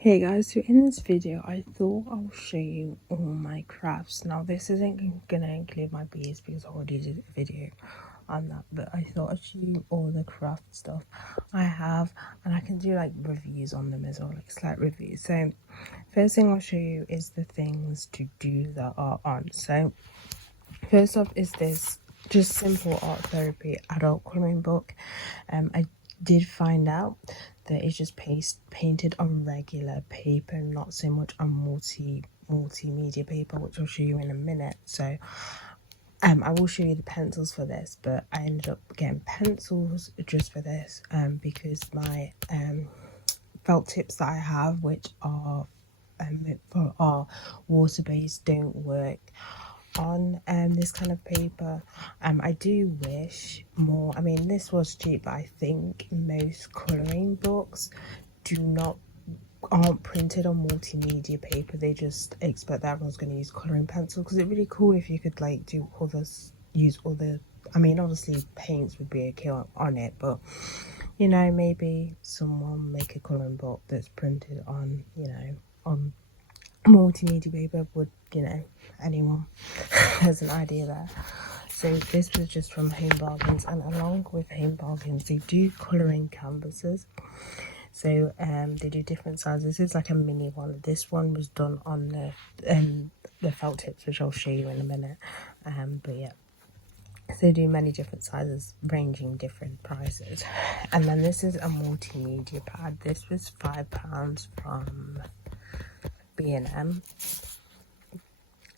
Hey guys, so in this video I thought I'll show you all my crafts. Now this isn't gonna include my bees because I already did a video on that, but I thought I'd show you all the craft stuff I have, and I can do like reviews on them as well, like slight reviews. So first thing I'll show you is the things to do that are on. So first off is this just simple art therapy adult coloring book. I did find out that it's just painted on regular paper, not so much on multimedia paper, which I'll show you in a minute. So I will show you the pencils for this, but I ended up getting pencils just for this because my felt tips that I have, which are water-based, don't work on this kind of paper. I do wish more. I mean, this was cheap, but I think most coloring books aren't printed on multimedia paper. They just expect that everyone's going to use coloring pencil, because it's really cool if you could like use other, I mean obviously paints would be okay on it, but you know, maybe someone make a coloring book that's printed on, you know, on multimedia paper would, you know, anyone has an idea there. So this was just from Home Bargains, and along with Home Bargains they do colouring canvases. So they do different sizes. This is like a mini one. This one was done on the felt tips, which I'll show you in a minute. But yeah, so they do many different sizes, ranging different prices. And then this is a multimedia pad. This was £5 from B&M,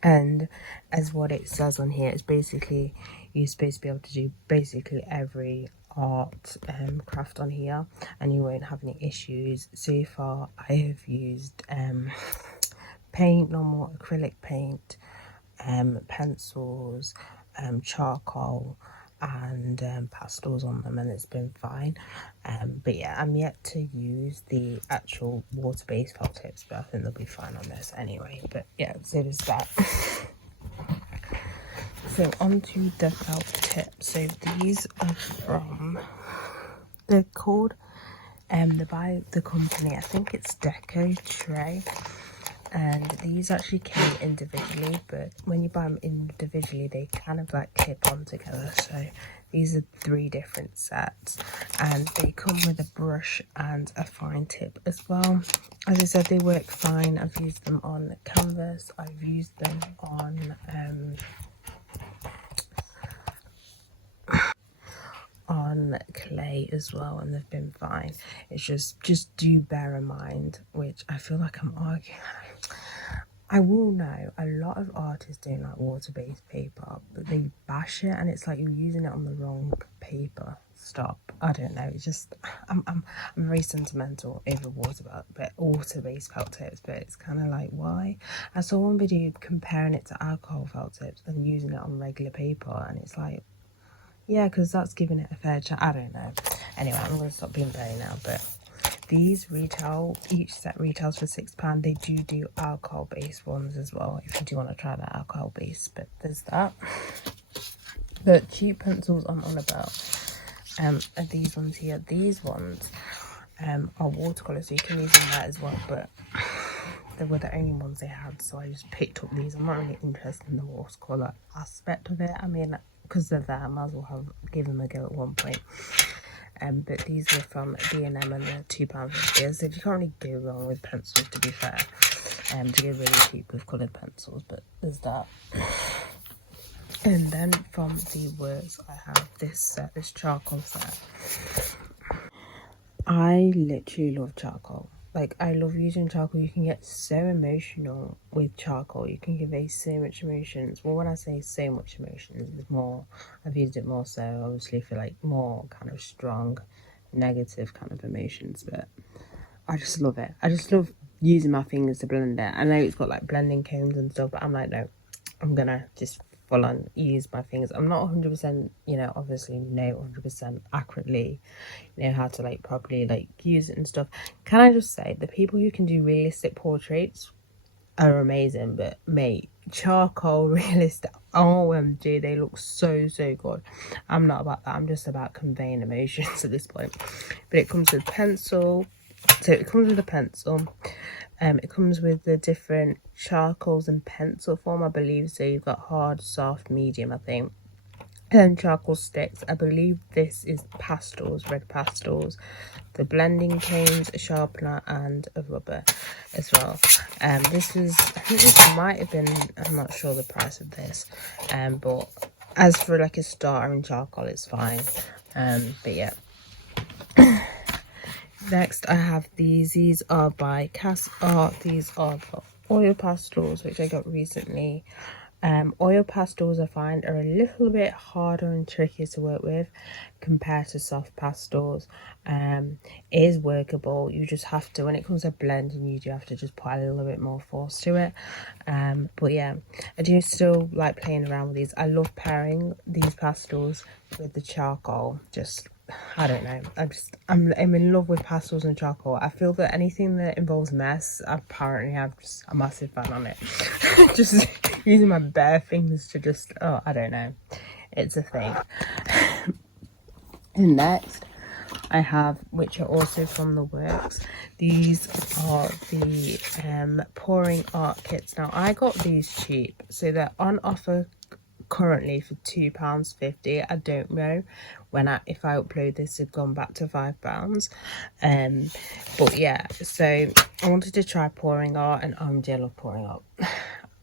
and as what it says on here, it's basically you're supposed to be able to do basically every art craft on here, and you won't have any issues. So far I have used paint, normal acrylic paint, pencils, charcoal, and pastels on them, and it's been fine. But yeah, I'm yet to use the actual water-based felt tips, but I think they'll be fine on this anyway. But yeah, so there's that. So onto the felt tips. So these are from, they're called by the company, I think it's Deco Tray, and these actually came individually, but when you buy them individually they kind of like clip on together. So these are 3 different sets, and they come with a brush and a fine tip as well. As I said, they work fine. I've used them on canvas, I've used them on clay as well, and they've been fine. It's just do bear in mind, which I feel like I'm arguing. I will know a lot of artists don't like water-based paper, but they bash it, and it's like you're using it on the wrong paper. Stop. I don't know. It's just I'm very sentimental over water-based felt tips, but it's kind of like, why? I saw one video comparing it to alcohol felt tips and using it on regular paper, and it's like, yeah, because that's giving it a fair chance. I don't know. Anyway, I'm going to stop being petty now, but these retail, each set retails for £6. They do alcohol-based ones as well, if you do want to try that alcohol-based, but there's that. The cheap pencils I'm on about are these ones here. These ones are watercolour, so you can use them that as well, but they were the only ones they had, so I just picked up these. I'm not really interested in the watercolour aspect of it. I mean, because they're there, I might as well have given them a go at one point. But these were from B&M, and they're £2.50. So you can't really go wrong with pencils, to be fair. To get really cheap with coloured pencils, but there's that. And then from the works, I have this set, this charcoal set. I literally love charcoal. Like, I love using charcoal. You can get so emotional with charcoal. You can convey so much emotions. Well, when I say so much emotions, it's more, I've used it more so obviously for like more kind of strong negative kind of emotions, but I just love it. I just love using my fingers to blend it. I know it's got like blending combs and stuff, but I'm like, no, I'm gonna just full on use my fingers. I'm not 100%, you know, obviously know 100% accurately, you know, how to like properly like use it and stuff. Can I just say, the people who can do realistic portraits are amazing, but mate, charcoal realistic, OMG, they look so good. I'm not about that. I'm just about conveying emotions at this point. But it comes with pencil, So it comes with a pencil. It comes with the different charcoals and pencil form, I believe. So you've got hard, soft, medium, I think. And charcoal sticks. I believe this is pastels, red pastels. The blending canes, a sharpener, and a rubber as well. This is, I think this might have been, I'm not sure the price of this. But as for like a starter in charcoal, it's fine. But yeah. Next, I have these. These are by Cass Art. These are the oil pastels, which I got recently. Oil pastels I find are a little bit harder and trickier to work with compared to soft pastels. It is workable. You just have to, when it comes to blending, you do have to just put a little bit more force to it. But yeah, I do still like playing around with these. I love pairing these pastels with the charcoal. Just, I don't know, I'm in love with pastels and charcoal. I feel that anything that involves mess, apparently I'm just a massive fan on it. Just using my bare fingers to just, oh, I don't know, it's a thing. And next I have, which are also from the works, these are the pouring art kits. Now I got these cheap, so they're on offer currently for £2.50. I don't know when if I upload this it's gone back to £5. But yeah, so I wanted to try pouring art, and I love pouring art.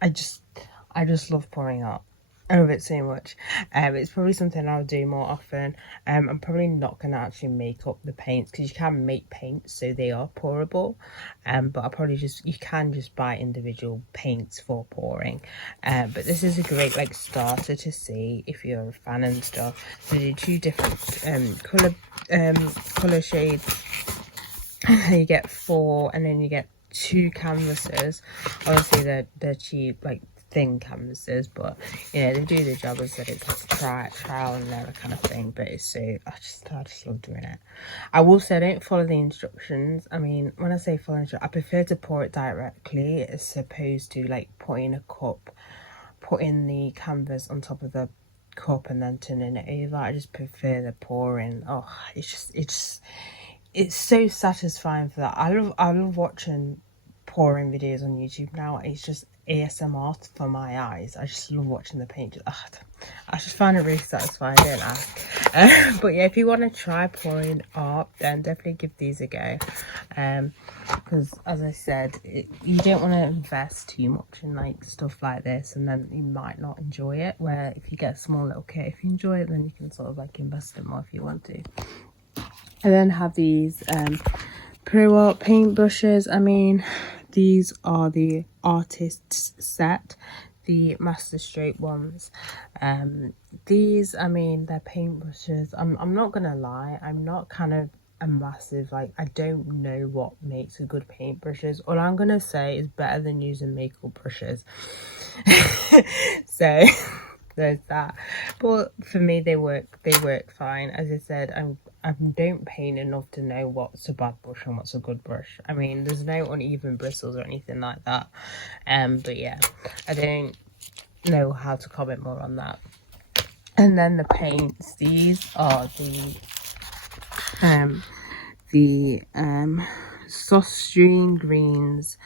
I just love pouring art. I love it so much. It's probably something I'll do more often. I'm probably not going to actually make up the paints, because you can make paints so they are pourable. But I'll probably you can just buy individual paints for pouring. But this is a great like starter to see if you're a fan and stuff. So they do 2 different colour shades. You get 4, and then you get 2 canvases. Obviously they're cheap, like thin canvases, but you know, they do the job. As that it's like trial and error kind of thing. But it's so, I just love doing it. I will say, don't follow the instructions. I mean, when I say follow instructions, I prefer to pour it directly as opposed to like putting the canvas on top of the cup and then turning it over. I just prefer the pouring. Oh, it's so satisfying for that. I love watching pouring videos on YouTube now. It's just ASMR for my eyes. I just love watching the paint. I just find it really satisfying, don't ask. But yeah, if you want to try pouring art, then definitely give these a go. Because as I said, you don't want to invest too much in like stuff like this, and then you might not enjoy it. Where if you get a small little kit, if you enjoy it, then you can sort of like invest in more if you want to. I then have these Pro Art paintbrushes. I mean, these are the artist's set, the master stroke ones. These, I mean, they're paintbrushes. I'm not gonna lie, I'm not kind of a massive, like, I don't know what makes a good paintbrushes. All I'm gonna say is better than using makeup brushes. So there's that. But for me, they work fine. As I said, I don't paint enough to know what's a bad brush and what's a good brush. I mean, there's no uneven bristles or anything like that. But yeah, I don't know how to comment more on that. And then the paints. These are the Sostrine Greens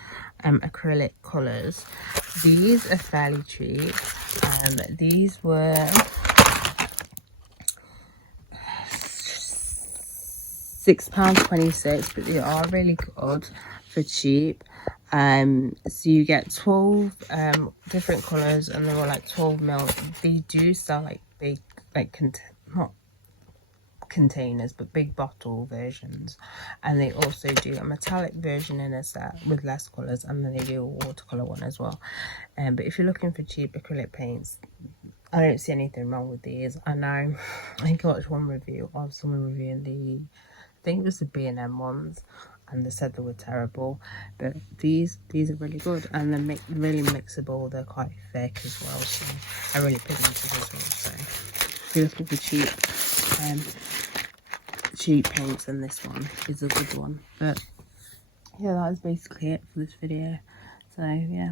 acrylic colours. These are fairly cheap. These were £6.26, but they are really good for cheap. So you get 12 different colours, and they're all like 12ml. They do sell like big, like not containers, but big bottle versions, and they also do a metallic version in a set with less colours, and then they do a watercolour one as well. But if you're looking for cheap acrylic paints, I don't see anything wrong with these. I know I watched one review of someone reviewing I think it was the B&M ones, and they said they were terrible, but these are really good, and they're really mixable. They're quite thick as well, so I'm really pigmented as well. So if you're looking for cheap paints, then this one is a good one. But yeah, that is basically it for this video. So yeah.